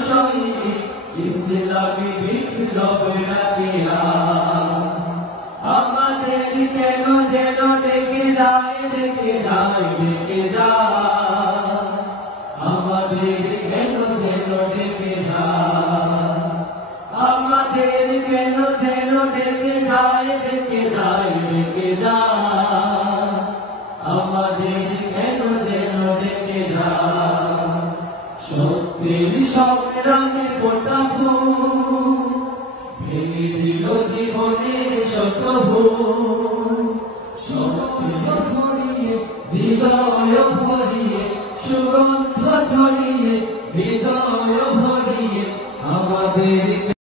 শহীদ ইসলামী বিপ্লব ডাকিয়া আমাদের কেন যেন ডেকে যায় ডেকে যায় ডেকে যায় আমাদের কেন যেন ডেকে যায় আমাদের কেন যেন ডেকে যায় ডেকে যায় ডেকে যায় আমাদের কেন যেন ডেকে যায় সত্যের সংগ্রামে গোটা ভুল ভেঙে দিল জীবনের শত ভুল সত্য ছড়িয়ে হৃদয় ভরিয়ে সুগন্ধ ছড়িয়ে হৃদয় ভরিয়ে আমাদের